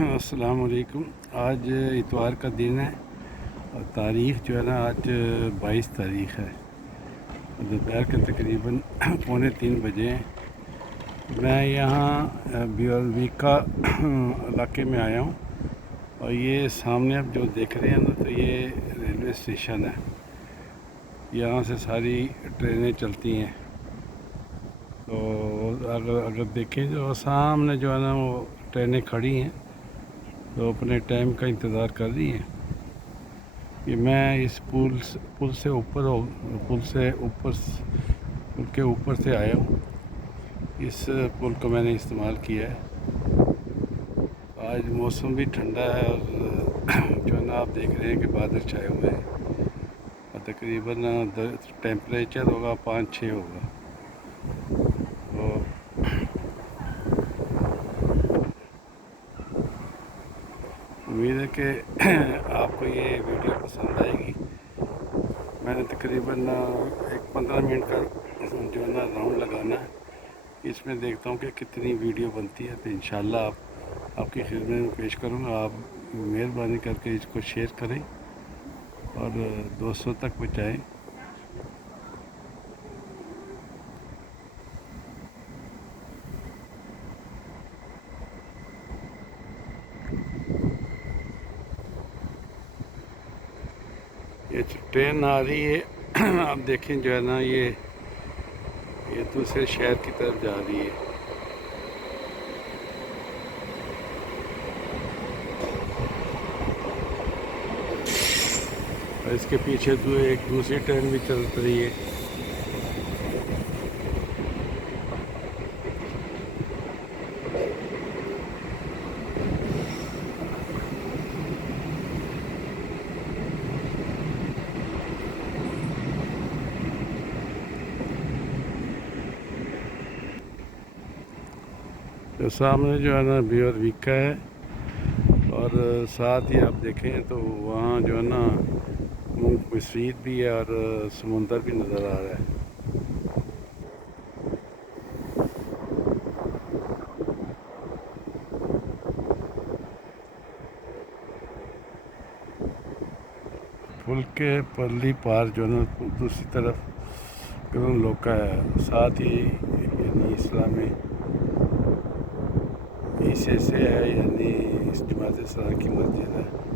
अस्सलाम वालेकुम। आज इतवार का दिन है और तारीख़ जो है ना आज 22 तारीख़ है। दोपहर के तकरीबन 2:45 बजे हैं। मैं यहाँ बियोलविका इलाके में आया हूँ और ये सामने आप जो देख रहे हैं ना, तो ये रेलवे स्टेशन है। यहाँ से सारी ट्रेनें चलती हैं। तो अगर अगर देखें जो सामने जो है ना वो ट्रेनें खड़ी हैं, तो अपने टाइम का इंतज़ार कर रही हैं कि मैं इस पुल से ऊपर हो पुल के ऊपर से आया हूँ। इस पुल को मैंने इस्तेमाल किया है। आज मौसम भी ठंडा है और जो है ना आप देख रहे हैं कि बादल छाए हुए हैं और तकरीबन टेम्परेचर होगा 5-6 होगा। तो उम्मीद है कि आपको ये वीडियो पसंद आएगी। मैंने तकरीबन एक 15 मिनट का जो है ना राउंड लगाना है। इसमें देखता हूँ कि कितनी वीडियो बनती है, तो इंशाल्लाह आपकी खिदमत में पेश करूँगा। आप मेहरबानी करके इसको शेयर करें और दोस्तों तक पहुँचाएँ। ये ट्रेन आ रही है आप देखें जो है ना ये दूसरे शहर की तरफ जा रही है। और इसके पीछे तो एक दूसरी ट्रेन भी चल रही है। तो सामने जो है ना बियोलविका है और साथ ही आप देखें तो वहाँ जो है ना मस्जिद भी है और समुंदर भी नज़र आ रहा है। पुल के परली पार जो है ना दूसरी तरफ गगन लोका है। साथ ही यानी इस्लामी ईसे से है, यानी इस जमात इस्लाम की मस्जिद है।